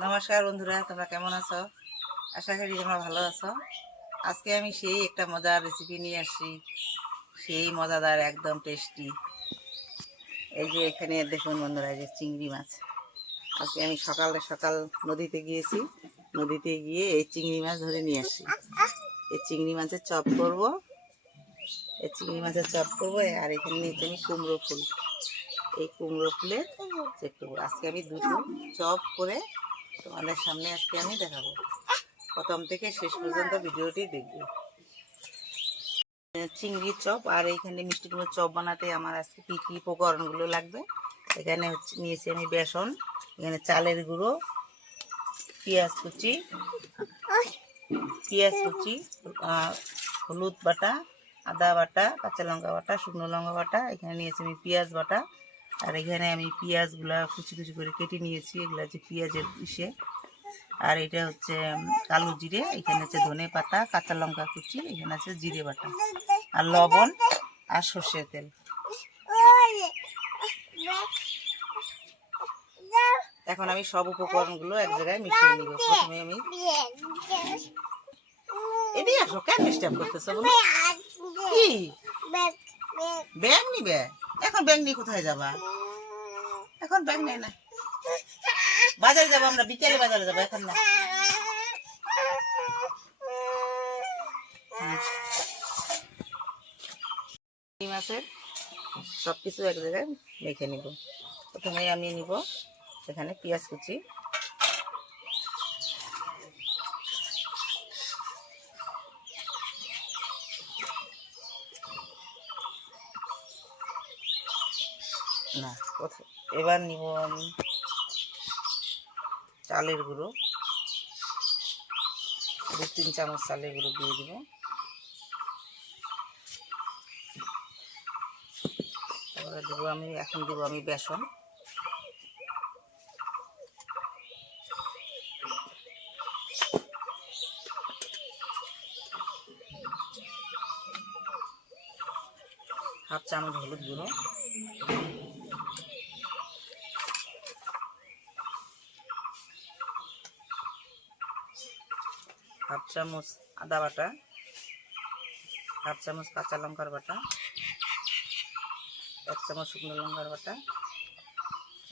নমস্কার বন্ধুরা, তোমরা কেমন আছো? আশা করি তোমরা ভালো আছো। আজকে আমি সেই একটা মজার রেসিপি নিয়ে আসছি, সেই মজাদার একদম টেস্টি। এই যে এখানে দেখুন বন্ধুরা, এই যে চিংড়ি মাছ। আজকে আমি সকাল সকাল নদীতে গিয়েছি, নদীতে গিয়ে এই চিংড়ি মাছ ধরে নিয়ে আসছি। এই চিংড়ি মাছের চপ করব, আর এখানে নিয়েছি আমি কুমড়ো ফুল। এই কুমড়ো ফুলের একটু আজকে আমি দুটো চপ করে তোমাদের সামনে আজকে আমি দেখাবো। প্রথম থেকে শেষ পর্যন্ত ভিডিওটি দেখবে। চিংড়ির চপ আর এইখানে মিষ্টি কুমড়োর চপ বানাতে আমার আজকে কী কী উপকরণগুলো লাগবে। এখানে নিয়েছি আমি বেসন, এখানে চালের গুঁড়ো, পেঁয়াজ কুচি, হলুদ বাটা, আদা বাটা, কাঁচা লঙ্কা বাটা, শুকনো লঙ্কা বাটা। এখানে নিয়েছি আমি পেঁয়াজ বাটা, আর এখানে আমি পেঁয়াজগুলা কুচি কুচি করে কেটে নিয়েছি। এগুলো হচ্ছে পেঁয়াজের ইসে। আর এটা হচ্ছে কালো জিরে, এখানে হচ্ছে ধনে পাতা, কাঁচা লঙ্কা কুচি, এখানে আছে জিরে বাটা, আর লবণ আর সর্ষের তেল। এখন আমি সব উপকরণগুলো এক জায়গায় মিশিয়ে নিব। প্রথমে আমি এটাই আসো, কেন ডিস্টার্ব করতেছো বলো? কি ব্যাগ নিবে? এখন ব্যাগ নিয়ে কোথায় যাবা? এখন ব্যাগ নেই না, বাজারে যাবো আমরা, বিকেলে বাজারে যাবো, এখন না। মাছের সব কিছু এক জায়গায় মেখে নিব। প্রথমে আমি নিব এখানে পেঁয়াজ কুচি, না এবার নিব আমি চালের গুঁড়ো, 2-3 চামচ চালের গুঁড়ো দিয়ে দিব। তারপরে এখন দিব আমি বেসন, হাফ চামচ হলুদ গুঁড়ো, হাফ চামচ আদা বাটা, হাফ চামচ কাঁচা লঙ্কার বাটা, 1 চামচ শুকনো লঙ্কার বাটা,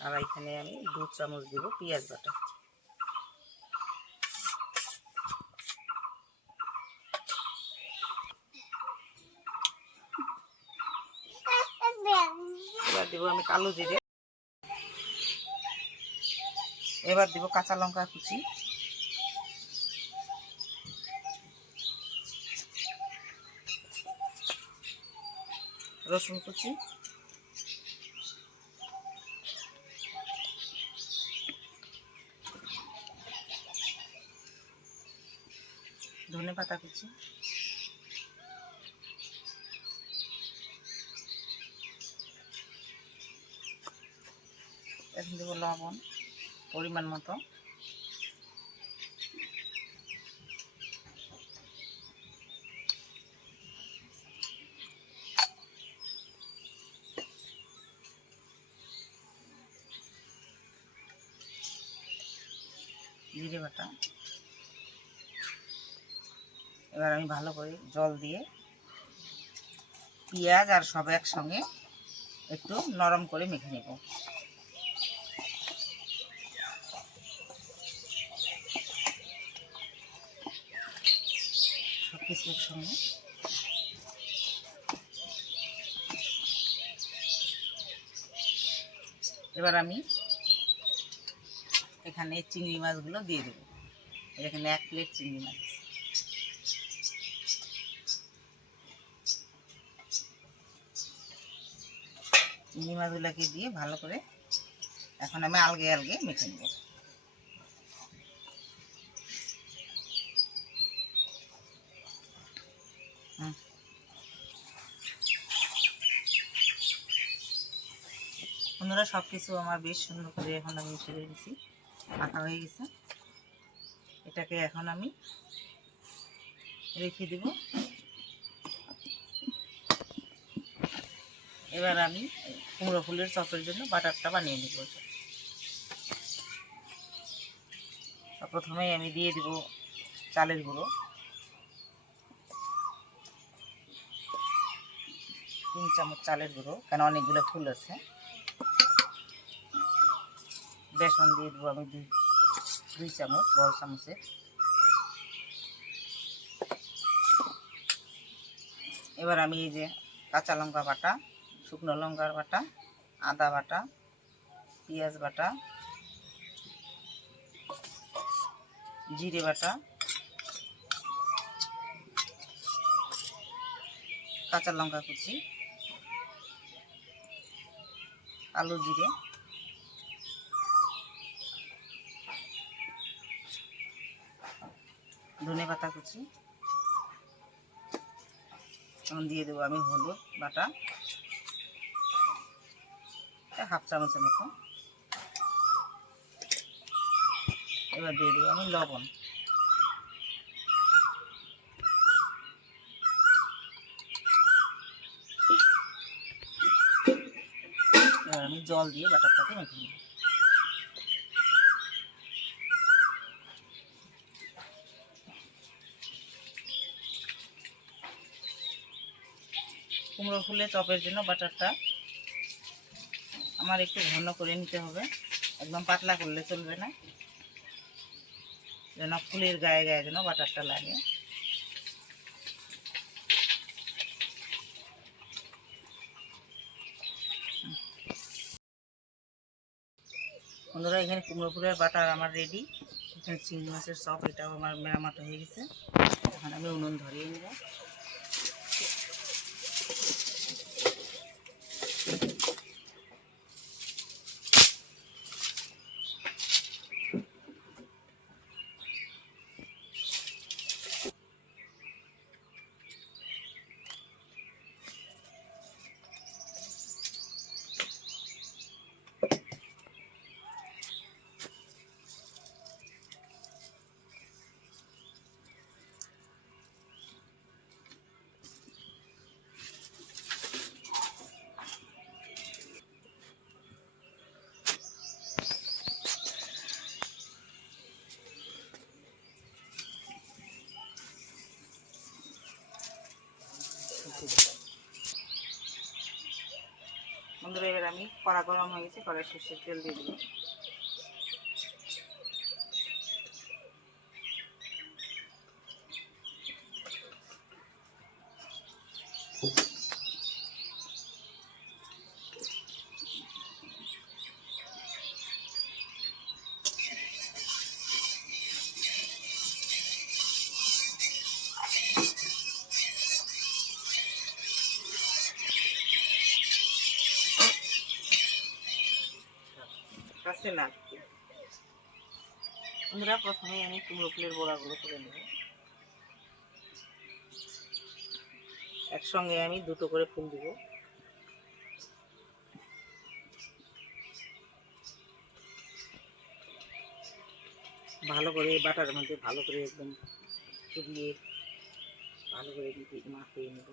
আর এখানে আমি 2 চামচ দিব পেঁয়াজ বাটা। এবার দিব আমি কালো জিরে, এবার দিব কাঁচা লঙ্কা কুচি, রসুন কুচি, ধনে পাতা কুচি, এখন দেবো লবণ পরিমাণ মতো, জিরে বাটা। এবার আমি ভালো করে জল দিয়ে পেঁয়াজ আর সব একসঙ্গে একটু নরম করে মেখে নেব। সব কিছু একসঙ্গে এবার আমি এখানে চিংড়ি মাছগুলো দিয়ে দেবো। এখানে 1 প্লেট চিংড়ি মাছ, চিংড়ি মাছগুলোকে দিয়ে ভালো করে এখন আমি আলগে আলগে মেখে নেব। বন্ধুরা, সব কিছু আমার বেশ সুন্দর করে এখন আমি ছেড়ে দিয়েছি, মাখা হয়ে গেছে। এটাকে এখন আমি রেখে দেব। এবার আমি কুমড়ো ফুলের চপের জন্য বাটারটা বানিয়ে নেব। প্রথমেই আমি দিয়ে দিব চালের গুঁড়ো, 3 চামচ চালের গুঁড়ো, কেন অনেকগুলো ফুল আছে। বেসন দিয়ে দেবো আমি 2 চামচ, বড় চামচের। এবার আমি এই যে কাঁচা লঙ্কা বাটা, শুকনো লঙ্কার বাটা, আদা বাটা, পেঁয়াজ বাটা, জিরে বাটা, কাঁচা লঙ্কা কুচি, কালো জিরে, ধনে পাতা কুচি, এখন দিয়ে দেবো আমি হলুদ বাটা 1/2 চামচের মতো। এবার দিয়ে দেবো আমি লবণ। এবার আমি জল দিয়ে বাটারটাকে মেখে নেব। কুমড়ো ফুলের চপের জন্য বাটারটা আমার একটু ঘন করে নিতে হবে, একদম পাতলা করলে চলবে না, যেন ফুলের গায়ে গায়ে যেন বাটারটা লাগে। বন্ধুরা, এখানে কুমড়ো ফুলের বাটার আমার রেডি। এখানে চিংড়ি মাছের চপ, এটাও আমার মেরামত হয়ে গেছে। এখন আমি উনুন ধরিয়ে নেব। বন্ধুরা, এবার আমি কড়া গরম হয়ে গেছে, কড়াই সরষের তেল দিয়ে দেবো। কাছে না, বন্ধুরা, প্রথমে আমি কুমড়ো ফুলের বড়াগুলো করে নেব। একসঙ্গে আমি 2টো করে ফুল দেব। ভালো করে বাটার মধ্যে ভালো করে একদম চুবিয়ে ভালো করে মাখিয়ে নেব।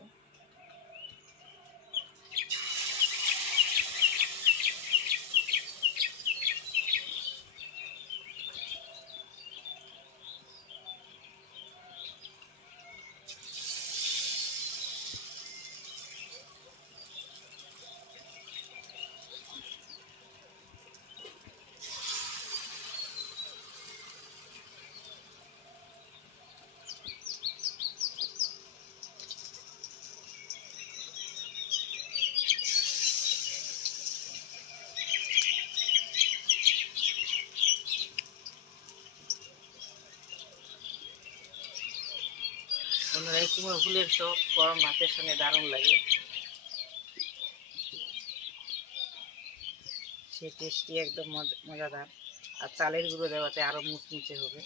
বন্ধুরা, এই কুমড়ো ফুলের চপ গরম ভাতের সঙ্গে দারুণ লাগে, সে টেস্টি, একদম মজাদার। আর চালের গুঁড়ো দেওয়াতে আরও মুচমুচে হবে।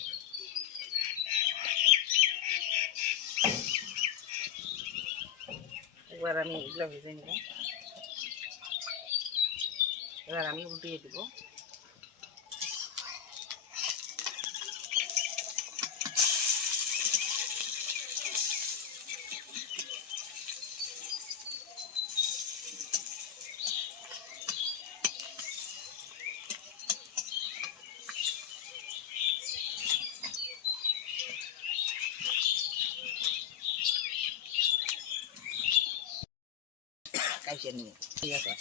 এবার আমি এগুলো ভেজে নেব। এবার আমি উল্টিয়ে দেবো। আইসে নিয়ে ঠিক আছে।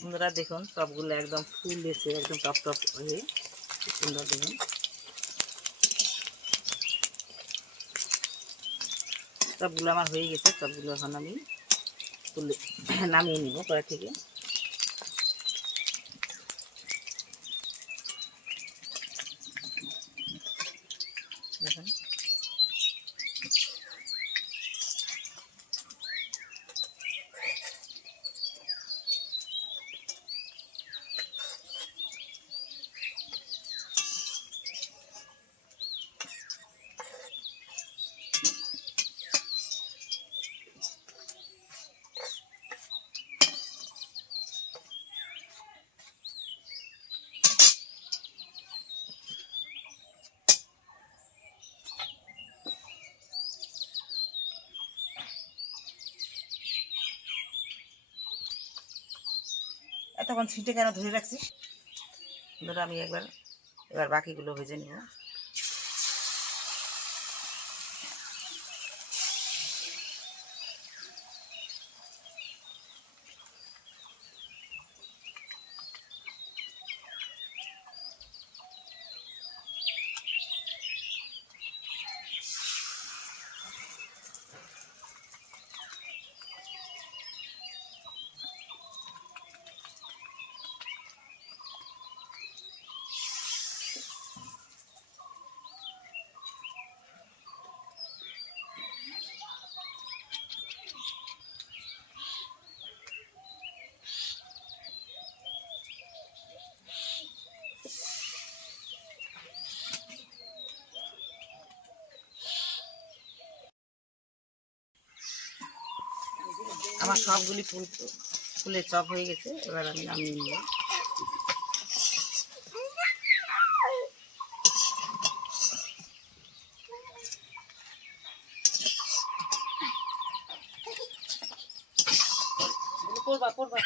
বন্ধুরা দেখুন সবগুলো একদম ফুল এসে একদম টপ টপ হয়ে সুন্দর। দেখুন সবগুলো আমার হয়ে গেছে, সবগুলো এখন আমি তুলে নামিয়ে নিব কড়াই থেকে। দেখুন এতক্ষণ ছিটে কেন ধরে রাখছিস? ধরো আমি এবার বাকিগুলো ভেজে নিব। আমার সবগুলি ফুলের চপ হয়ে গেছে, এবার আমি নামিয়ে নিব। পড়বা পড়বা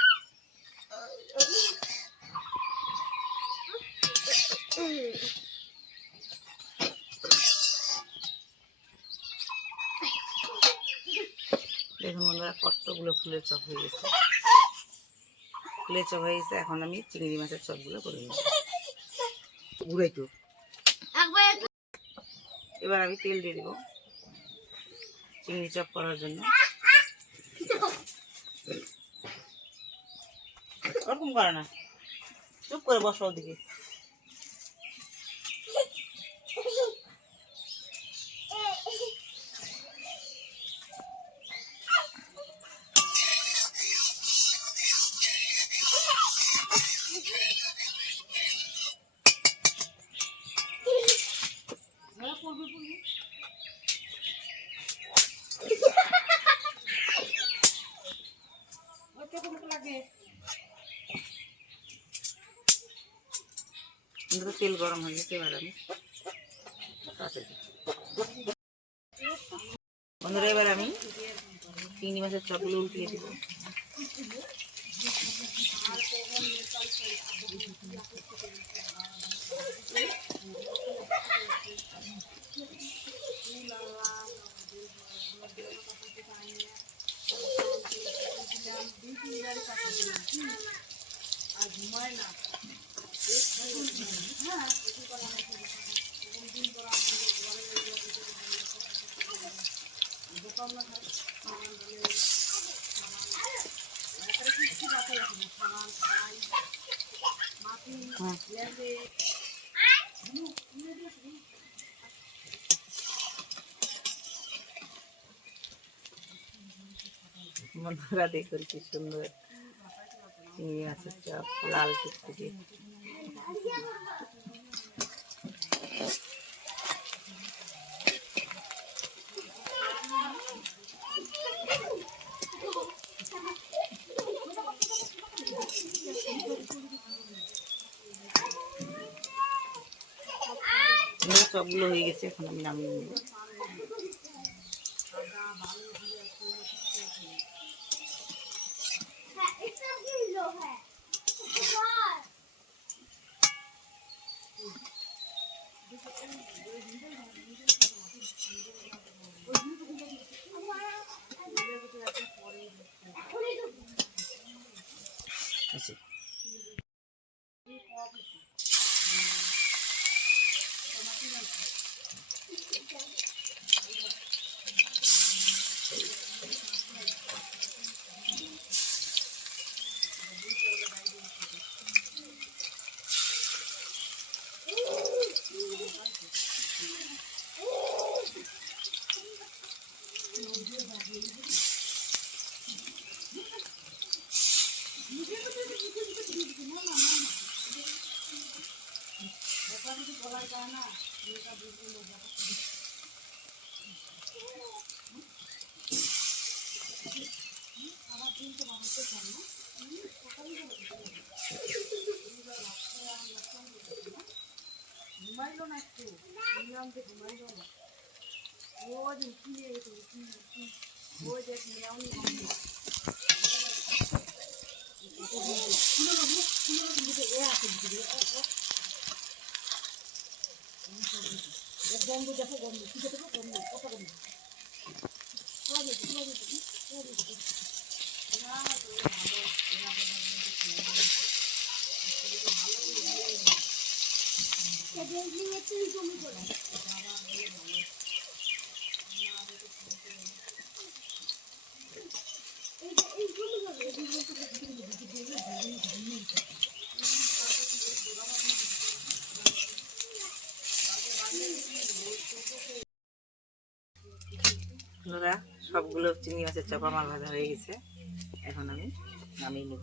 দেখুন বন্ধুরা কতগুলো ফুলের চপ হয়ে গেছে। ফুলের চপ হয়ে গেছে, এখন আমি চিংড়ি মাছের চপগুলো করে নেব। ঘুরাই তো এবার আমি তেল দিয়ে দেবো চিংড়ি চপ করার জন্য। ওরকম করে না, চুপ করে বসো ওদিকে। তেল গরম হয়ে গেছে, এবার আমি বন্ধুরা এবার আমি চিংড়ি মাছের চপগুলো উল্টিয়ে দেবো। বন্ধুরা দেখুন কি সুন্দর চিংড়ি মাছের চপ, লাল টুকটুকে। চপগুলো হয়ে গেছে, এখন আমি নামিয়ে নেব। হয়েছে। বন্ধুরা, সবগুলো চিংড়ি মাছের চপ আমার ভাজা হয়ে গেছে। এখন আমি নামিয়ে নেব।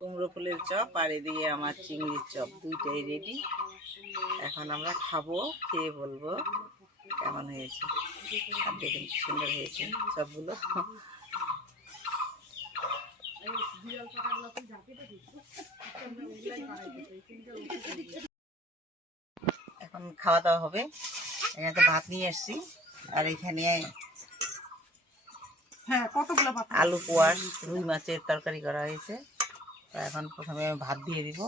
কুমড়ো ফুলের চপ আর এদিকে আমার চিংড়ির চপ, দুইটাই রেডি। এখন আমরা খাবো, খেয়ে বলবো কেমন হয়েছে। আর দেখুন কি সুন্দর হয়েছে সবগুলো। এখন খাওয়া দাওয়া হবে। এখানে তো ভাত নিয়ে এসছি, আর এখানে আলু কোয়াশ রুই মাছের তরকারি করা হয়েছে। তো এখন প্রথমে আমি ভাত দিয়ে দিব।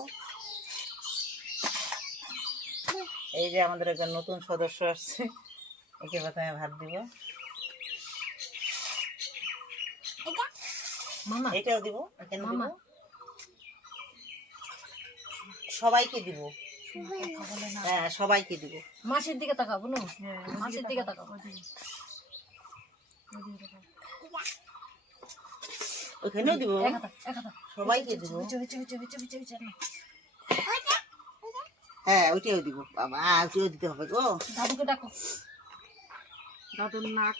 এই যে আমাদের একজন নতুন সদস্য আসছে, একে প্রথমে ভাত দিব। এটাও দিব, এখানে দিব, সবাইকে দিব। হ্যাঁ, সবাইকে দিব। মাছের দিকে তাকাবো না, মাছের দিকে তাকাবো। ওখানেও দিব, সবাইকে দিব। হ্যাঁ, ওইটাও দিব। বাবা, ওইটাও দিতে হবে গো। দাদুকে ডাকো, দাদুর নাক।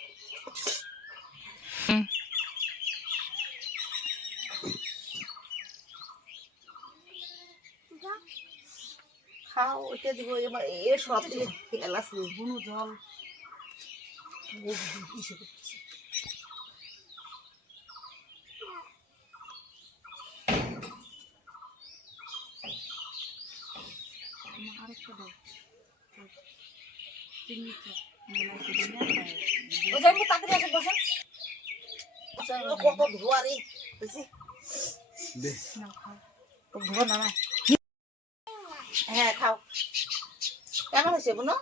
খাও, ওইটা দিব। এবার এ সব খেয়াল আছে, বুনো জল কত ধোয়া রে, ধোয়া না। হ্যাঁ, খাও। কেমন হয়েছে বুনো?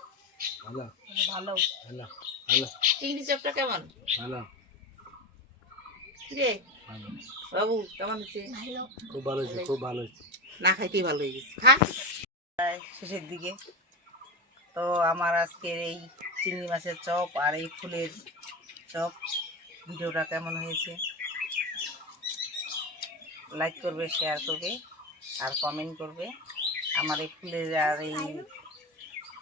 ভালো ভালো ভালো। চিংড়ি চপটা কেমন? ভালো রে বাবু, কেমন হয়েছে? খুব ভালো হয়েছে, খুব ভালো হয়েছে। না খাইতেই ভালো হয়ে গেছে। খা। শেষের দিকে তো আমার আজকের এই চিংড়ি মাছের চপ আর এই ফুলের চপ ভিডিওটা কেমন হয়েছে লাইক করবে, শেয়ার করবে আর কমেন্ট করবে। আমার এই ফুলের আর এই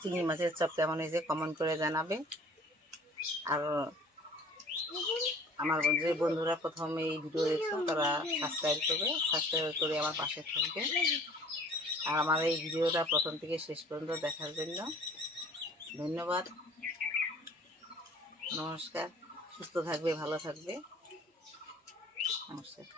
চিংড়ি মাছের চপ কেমন হয়েছে কমেন্ট করে জানাবে। আর আমার যে বন্ধুরা প্রথমে এই ভিডিও দেখছো তারা সাবস্ক্রাইব করবে, সাবস্ক্রাইব করে আমার পাশে থাকবে। আর আমার এই ভিডিওটা প্রথম থেকে শেষ পর্যন্ত দেখার জন্য ধন্যবাদ। নমস্কার। সুস্থ থাকবে, ভালো থাকবে। নমস্কার।